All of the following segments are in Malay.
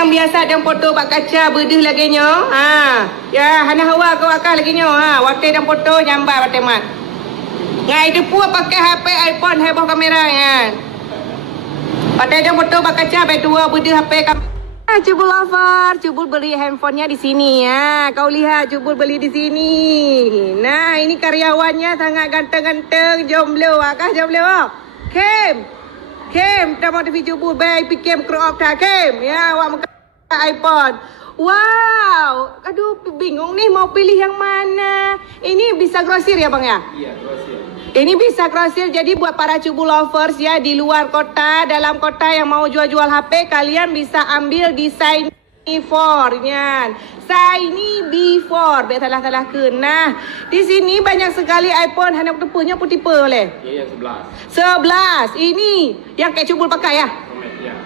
yang biasa dan foto bak kaca berdeh lagi nyo. Ya hana hawa kau akal lagi nyo. Waktu dan foto nyambar batai mat. Ngai itu pun pakai HP iPhone heboh kamera kan. Pakai dan foto bak kaca baik dua berdeh HP kamera. Cubul lover, Cubul beli handphonenya di sini ya. Kau lihat Cubul beli di sini. Nah, ini karyawannya sangat ganteng-ganteng, jomblo. Akah jomblo? Kem, kita mau TV Cubul baik pikem crop tak Kem. Ya, awak muka iPhone. Wow, aduh bingung nih mau pilih yang mana. Ini bisa grosir ya bang ya? Iya, grosir. Ini bisa grosir, jadi buat para Cubul lovers ya di luar kota, dalam kota yang mau jual-jual HP, kalian bisa ambil di Shiny Before-nya. Shiny Before, biar salah-salah ke. Nah, di sini banyak sekali iPhone, hanya punya tipe oleh. Iya, 11. Ini yang kayak Cubul pakai ya?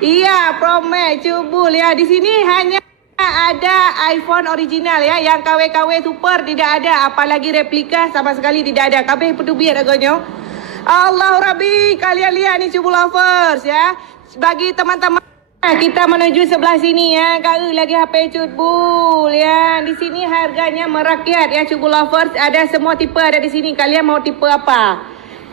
Iya, Pro Max Cubul ya. Di sini hanya ada iPhone original ya, yang KW-KW super tidak ada, apalagi replika sama sekali tidak ada. KB pedubian agaknya. Allah Rabbi, kalian lihat nih Cubul lovers ya. Bagi teman-teman kita menuju sebelah sini ya, kau lagi HP Cubul ya. Di sini harganya merakyat ya Cubul lovers, ada semua tipe ada di sini. Kalian mau tipe apa?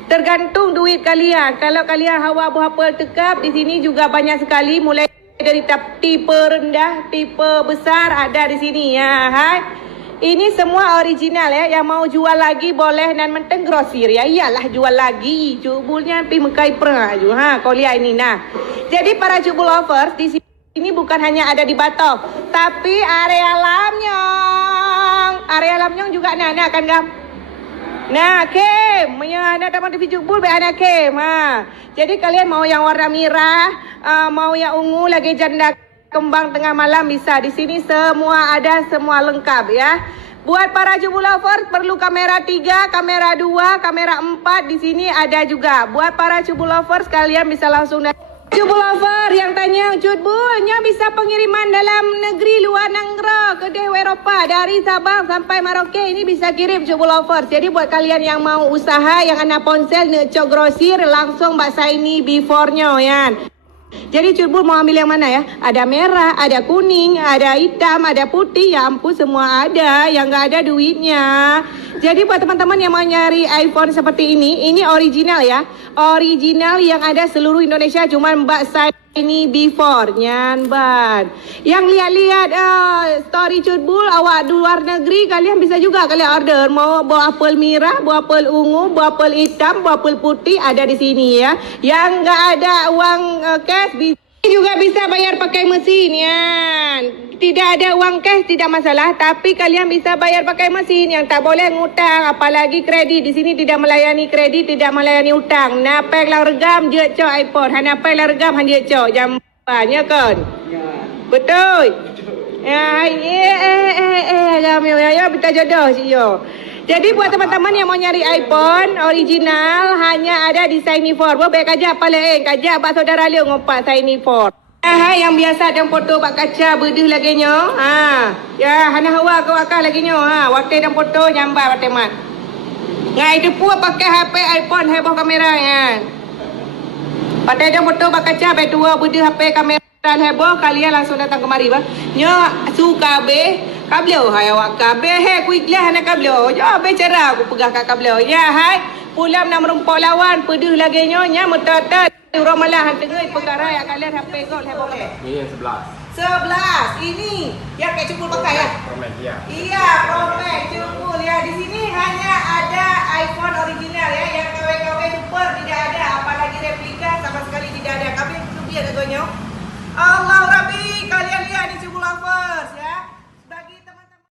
Tergantung duit kalian. Kalau kalian hawa berapa tekap, di sini juga banyak sekali mulai dari tipe rendah, tipe besar ada di sini ya. Hai. Ini semua original ya. Yang mau jual lagi boleh dan menteng grosir ya. Iyalah jual lagi. Cubulnya pi mekai pernah ju. Kau lihat ini nah. Jadi para Cubul lovers di sini bukan hanya ada di Batok, tapi area Lamnyong. Area Lamnyong juga nah kan gam. Nah, Kem, ada teman TV Cubul baik anak Kem. Jadi kalian mau yang warna merah, mau yang ungu lagi janda kembang tengah malam bisa. Di sini semua ada, semua lengkap ya. Buat para Cubul lovers perlu kamera 3, kamera 2, kamera 4 di sini ada juga. Buat para Cubul lovers kalian bisa langsung Cubul lover yang tanya Cubulnya bisa pengiriman dalam negeri luar negara ke Eropa dari Sabang sampai Merauke ini bisa kirim Cubul lovers. Jadi buat kalian yang mau usaha yang anak ponsel necok grosir langsung Mbak Shiny Before-nya ya. Jadi Cubul mau ambil yang mana ya? Ada merah, ada kuning, ada hitam, ada putih. Ya ampun semua ada, yang nggak ada duitnya. Jadi buat teman-teman yang mau nyari iPhone seperti ini original ya. Original yang ada seluruh Indonesia cuma Mbak Shiny Before-nya ban. Yang lihat-lihat story Cubul awak di luar negeri kalian bisa juga kalian order. Mau bawa apel merah, bawa apel ungu, bawa apel hitam, bawa apel putih ada di sini ya. Yang nggak ada uang cash juga bisa bayar pakai mesin ya. Tidak ada uang cash tidak masalah, tapi kalian bisa bayar pakai mesin. Yang tak boleh ngutang, apalagi kredit. Di sini tidak melayani kredit, tidak melayani utang. Napek lah regam je cok iPhone. Napek lah regam hanya cok jam banyak kan? Betul. Ya, ya, kita jodoh sih yo. Jadi buat teman-teman yang mau nyari iPhone original hanya ada di Shiny Before. Baik aja apa lain? Kaja abang saudara liu ngompak Shiny Before. Yang biasa dan foto bak kaca berdeh lagi nyo. Ya hana hawa kau akal lagi nyo. Waktu dan foto nyambar batai mat. Ngai itu pun pakai HP iPhone heboh kamera ya. Pakai dan foto bak kaca baik dua berdeh HP kamera heboh, kalian langsung datang kemari bah. Nyo suka be kableo hai awak kabel he ku ikhlas nak kableo. Jo be cara aku pegang kat kableo. Ya hai. Pulam nak merumpok lawan pedih lagi nyo nya metata Ramalah tengah perkara yang kalian HP kau heboh ke? Ini 11. Ini yang kayak Cubul pakai ya? Pro Max ya. Iya, Pro Max Cubul ya. Di sini hanya ada iPhone original ya, yang KW-KW super tidak ada, apalagi replika sama sekali tidak ada. Kami itu biar agaknya. Allah Rabbi, kalian lihat di Cubul lovers ya.